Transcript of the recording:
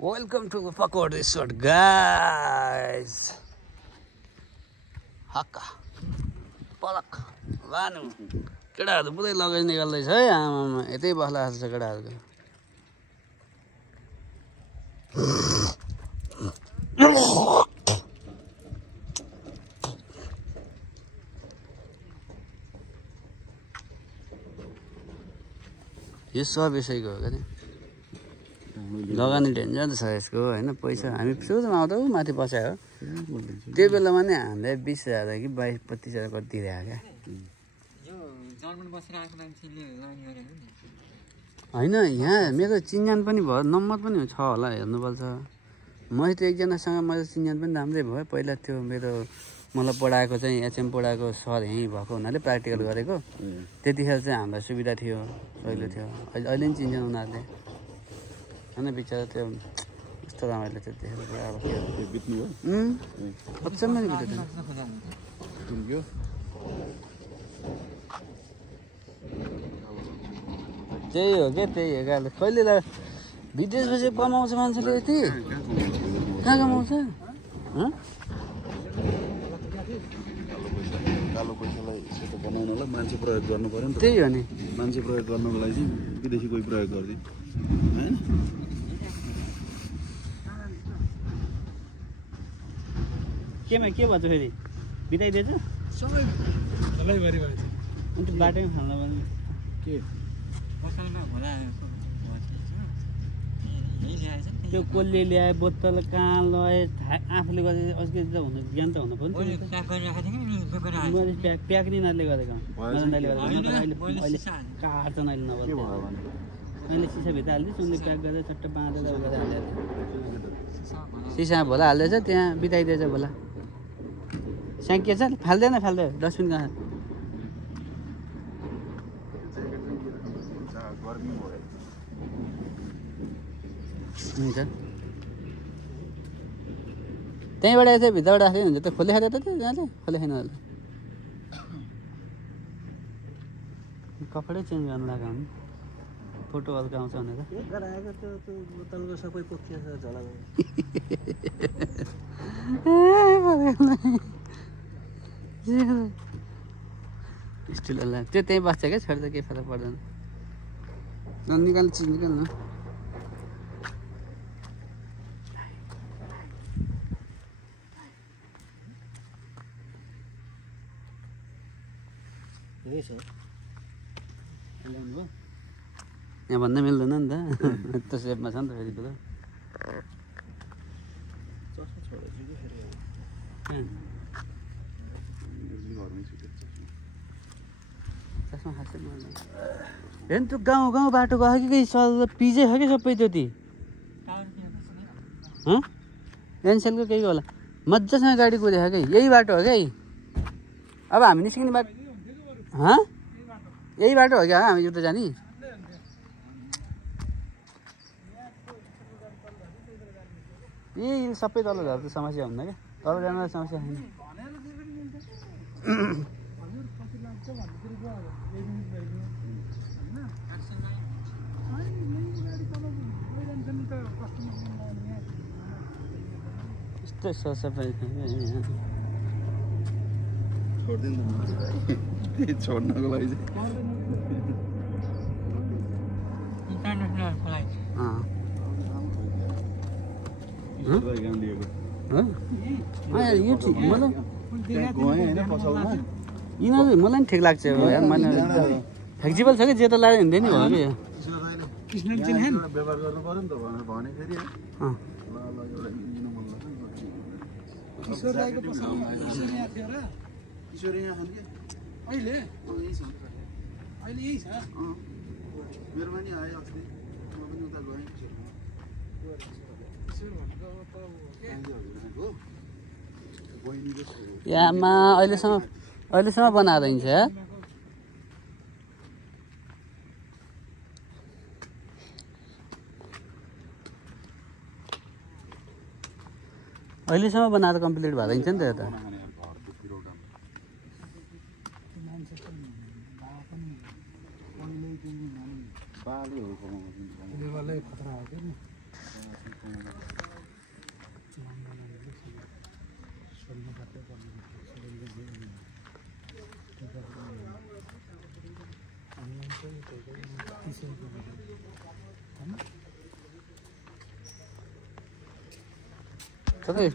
Welcome to Rupakot Resort, guys. Hakka, Palak, Vanu. केटाहरु पुरै लगाइ निकाल्दै छ है आमामा यतै बस्ला जस्तो छ केटाहरुको यो सब यसैको हो के लगानी डेन्जर छ यसको हैन पैसा हामी सुरुमा आउँदा माथि बस्या हो त्यो बेलामा नि हामीले 20,000 कि 22-25,000 कति दिइरहेको क्या हैन यहाँ मेरो चिन्जान पनि भयो नम्बर पनि छ होला हेर्नुपर्छ मैले त एकजनासँग मेरो चिन्जान पनि राम्रै भयो पहिला त्यो मेरो मलाई पढाएको चाहिँ एचएम पढाएको सर यहीँ भएको हुनाले प्र्याक्टिकल गरेको त्यतिखेर चाहिँ हामीलाई सुविधा थियो सजिलो थियो अहिले नि चिन्छन् उनीहरूले हैन बिचरा त्यो यस्तो राम्रैले त्यतिखेर पुरा अब के बित्नु हो अचम्मै बित्यो त्यही हो के त्यही हो गाले कहिले विदेशमा चाहिँ कमाउँछ मान्छेले यति कहाँ कमाउँछ कालो पैसालाई सेतो बनाउनलाई मान्छे प्रयोग गर्नु पर्यो नि त त्यही हो नि मान्छे प्रयोग गर्नको लागि चाहिँ विदेशी कोही प्रयोग गर्दै हैन केमा के भन्छ फेरि बिताइदिएछ सबै सधैँभरि भएछ अन्त बाटोमा खाना पनि के पसलमा भोला त्यो कसले ल्याए बोतल कहाँ लए आफूले गरे अस्ति त हुनु ज्ञान त हुनु पर्यो नि मैले प्याक नि नले गरेको अहिले काट्छन् अहिले नभए मैले सिसाभित्र हालिदिएँ उनले प्याक गरेर चट्ट बाँधेर गरेर हालेको सिसा भोला हाल्दैछ त्यहाँ बिताइदिएछ भोला स्याङ्किएछ फाल्दैन डस्टबिन कहाँ हुन्छ त्यहीँबाट चाहिँ भित्रबाट राख्दै हुन्छ त खोले खाँदा त त्यहाँले खोले खाइन होला कपडै चेन्ज गर्नु लाग्यो भने फोटो हल्का आउँछ भनेर बोतलको सबै पोखिया छ झला स्टिलवाला त्यो त्यहीँ बस्छ क्या छोड्दा केही फरक पर्दैन निकाल्नु चिज निकाल्नु यहाँ भन्दा मिल्दैन नि त यस्तो सेपमा छ नि त फेरि कुरो हेर्नु त्यो गाउँ बाटो गयो कि पिजै छ कि सबै त्यति एनसेलको केही होला मजासँग गाडी कुदेको कि यही बाटो हो क्या अब हामी निस्किने बाटो यही बाटो हो क्या हामी उता जाने यही सबै तल झर्दा समस्या हुन्न क्या तल जान समस्या छैन यस्तै सरसफाइ छोड्दिनु छोड्नको लागि यिनीहरू मलाई पनि ठिक लाग्छ मैले फ्लेक्सिबल छ कि जे त लाएर हिँड्दै नि भयो कि व्यवहार गर्नु पर्यो नि त भने फेरि किशोर यहाँ छन् कि अहिले यही छ मेरोमा नि आयो अस्ति म पनि उता गएँ यामा अहिलेसम्म बनाएर हिँड्छ अहिलेसम्म बनाएर कम्प्लिट भएर हिँड्छ नि त यता लेभलै खतरा हो क्या कतै